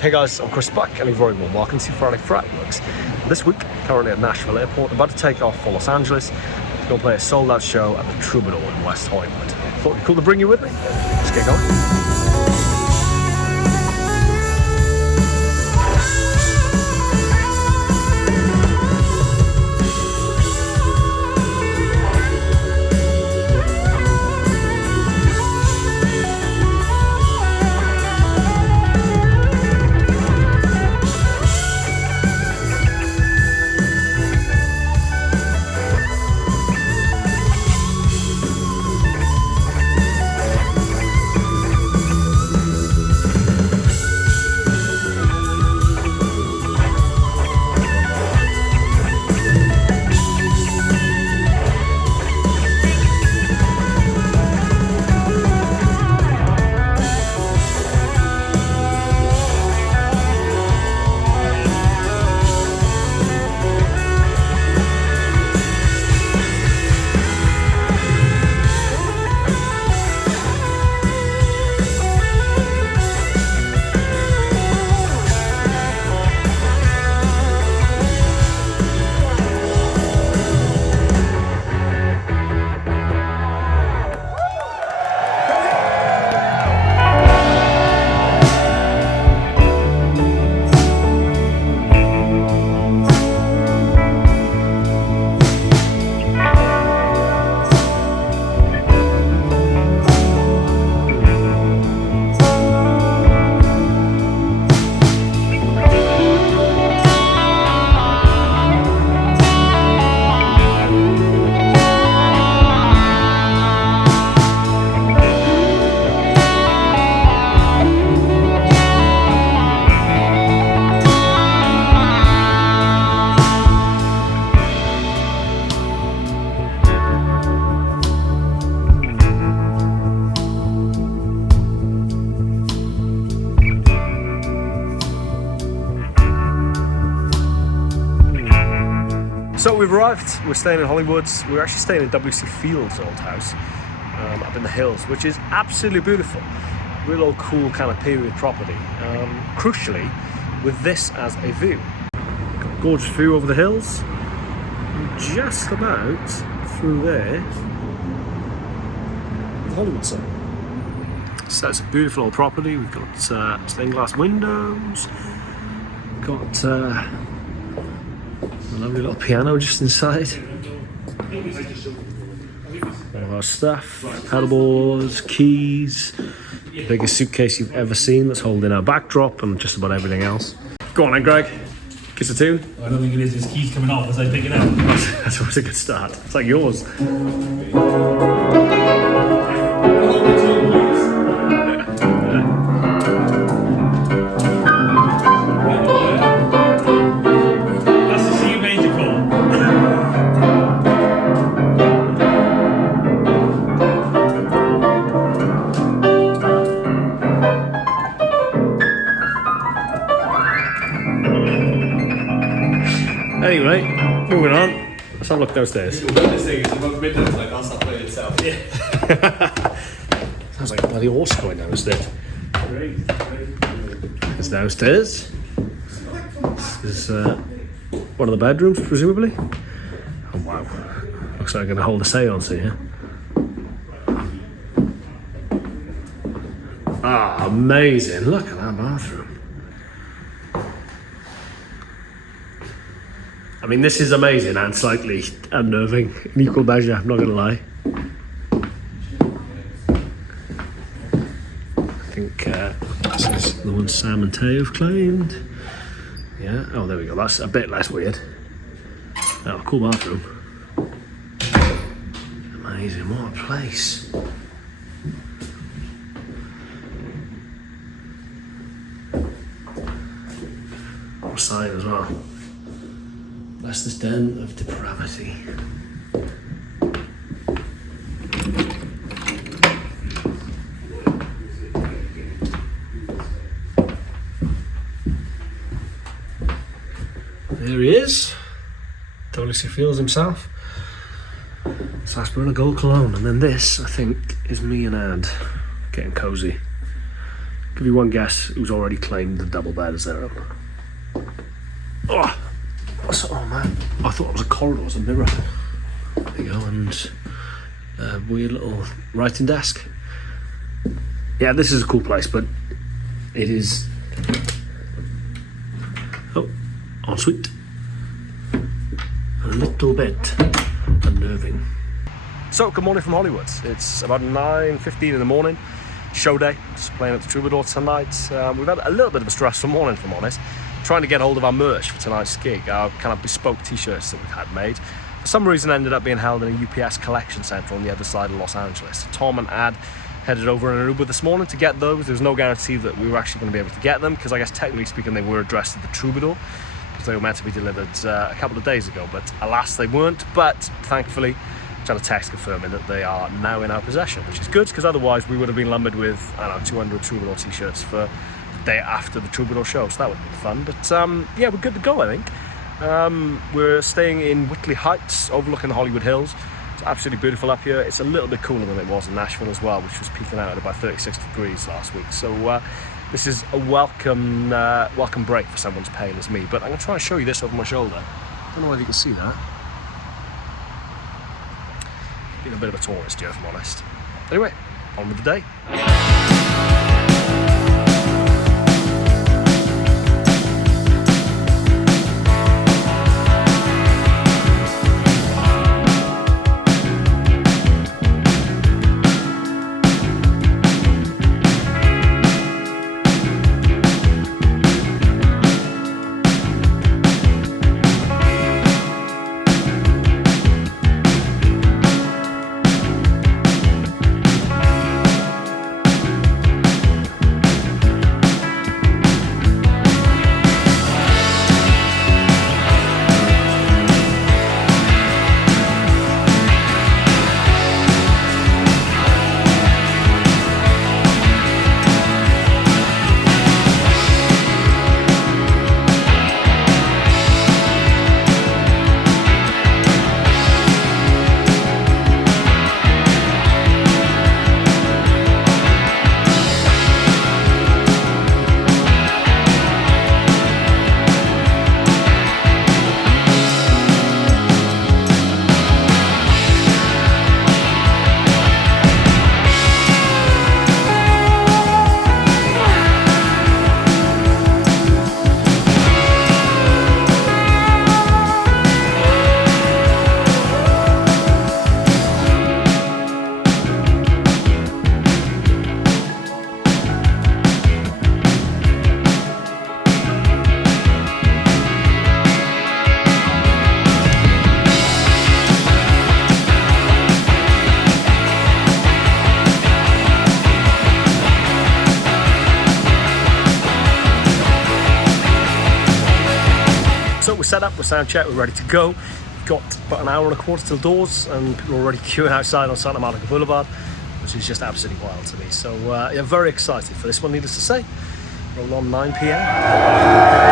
Hey guys, I'm Chris Buck and a very warm welcome to Friday Fretworks. This week, currently at Nashville Airport, about to take off for Los Angeles to go play a sold-out show at the Troubadour in West Hollywood. Thought it'd be cool to bring you with me. Let's get going. So we've arrived, we're staying in Hollywood. We're actually staying in W.C. Field's old house up in the hills, which is absolutely beautiful. Real old cool kind of period property. Crucially, with this as a view. Got a gorgeous view over the hills. Just about through there, the Hollywood sign. So it's a beautiful old property. We've got stained glass windows. Got a lovely little piano just inside. All of our stuff, paddleboards, keys, the biggest suitcase you've ever seen that's holding our backdrop and just about everything else. Go on then, Greg. Kiss a tune. I don't think it is. His keys coming off as I pick it out. That's always a good start. It's like yours. Anyway, moving on. Let's have a look downstairs. Sounds like a bloody horse going downstairs. It's downstairs. This is one of the bedrooms, presumably. Oh wow. Looks like I'm going to hold a seance here. Ah, amazing. Look at that bathroom. I mean, this is amazing and slightly unnerving in equal measure, I'm not going to lie. I think this is the one Sam and Tay have claimed. Yeah, oh, there we go, that's a bit less weird. Oh, cool bathroom. Amazing, what a place. What a sign as well. That's the den of depravity. There he is. W.C. Fields himself. Sarsaparilla Gold Cologne. And then this, I think, is me and Ad getting cozy. Give you one guess who's already claimed the double bed as their own. Oh, oh man, I thought it was a corridor, it was a mirror. There you go, and a weird little writing desk. Yeah, this is a cool place, but it is ensuite a little bit unnerving. So, good morning from Hollywood. It's about 9:15 in the morning. Show day. Just playing at the Troubadour tonight. We've had a little bit of a stressful morning, if I'm honest. Trying to get hold of our merch for tonight's gig, our kind of bespoke t-shirts that we've had made. For some reason, ended up being held in a UPS collection centre on the other side of Los Angeles. Tom and Ad headed over in an Uber this morning to get those. There's no guarantee that we were actually going to be able to get them, because I guess technically speaking they were addressed at the Troubadour, because they were meant to be delivered a couple of days ago, but alas they weren't. But thankfully, I had a text confirming that they are now in our possession, which is good, because otherwise we would have been lumbered with, I don't know, 200 Troubadour t-shirts for the day after the Troubadour show, so that would have been fun. But yeah, we're good to go, I think. We're staying in Whitley Heights, overlooking the Hollywood Hills. It's absolutely beautiful up here. It's a little bit cooler than it was in Nashville as well, which was peaking out at about 36 degrees last week. So this is a welcome break for someone as pale as me. But I'm going to try and show you this over my shoulder. I don't know whether you can see that. Being a bit of a tourist here, if I'm honest. Anyway, on with the day. So we're set up, we're sound checked, we're ready to go. We've got about an hour and a quarter till doors, and people are already queuing outside on Santa Monica Boulevard, which is just absolutely wild to me. So yeah, very excited for this one, needless to say. Roll on 9 p.m.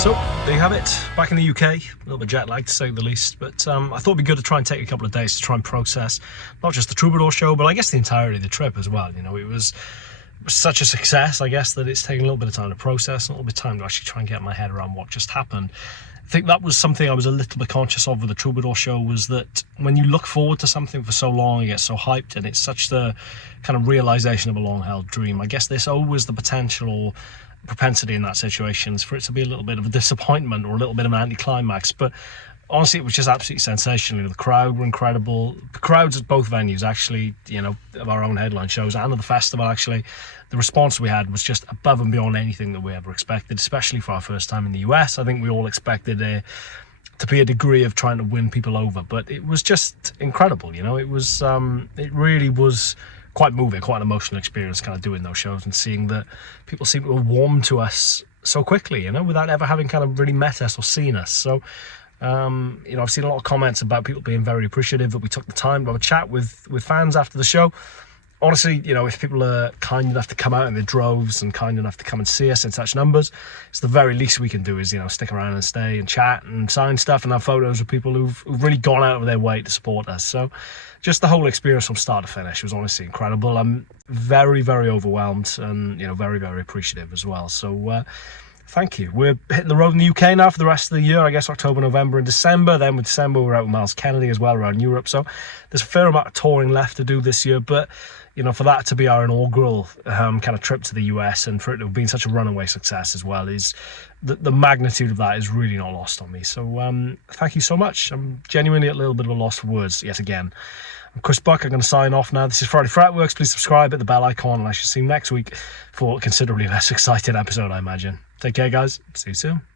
So there you have it, back in the UK, a little bit jet lagged to say the least, but I thought it'd be good to try and take a couple of days to try and process not just the Troubadour show, but I guess the entirety of the trip as well. You know, it was such a success, I guess, that it's taken a little bit of time to process, and a little bit of time to actually try and get my head around what just happened. I think that was something I was a little bit conscious of with the Troubadour show, was that when you look forward to something for so long, you get so hyped, and it's such the kind of realization of a long-held dream. I guess there's always the potential propensity in that situation is for it to be a little bit of a disappointment or a little bit of an anticlimax. But honestly, it was just absolutely sensational. The crowd were incredible. The crowds at both venues, actually, you know, of our own headline shows and of the festival, actually, the response we had was just above and beyond anything that we ever expected, especially for our first time in the US. I think we all expected to be a degree of trying to win people over, but it was just incredible. You know, it was, it really was quite moving, quite an emotional experience kind of doing those shows and seeing that people seem to have warmed to us so quickly, you know, without ever having kind of really met us or seen us. So, you know, I've seen a lot of comments about people being very appreciative that we took the time to have a chat with fans after the show. honestly, you know, if people are kind enough to come out in their droves and kind enough to come and see us in such numbers, it's the very least we can do is, you know, stick around and stay and chat and sign stuff and have photos of people who've really gone out of their way to support us. So just the whole experience from start to finish was honestly incredible. I'm very, very overwhelmed and, you know, very, very appreciative as well. So thank you. We're hitting the road in the UK now for the rest of the year, I guess October, November and December. Then with December, we're out with Miles Kennedy as well around Europe. So there's a fair amount of touring left to do this year. But, you know, for that to be our inaugural kind of trip to the US and for it to have been such a runaway success as well, is the magnitude of that is really not lost on me. So thank you so much. I'm genuinely at a little bit of a loss for words yet again. I'm Chris Buck. I'm going to sign off now. This is Friday Fretworks. Please subscribe, hit the bell icon, and I shall see you next week for a considerably less exciting episode, I imagine. Take care, guys. See you soon.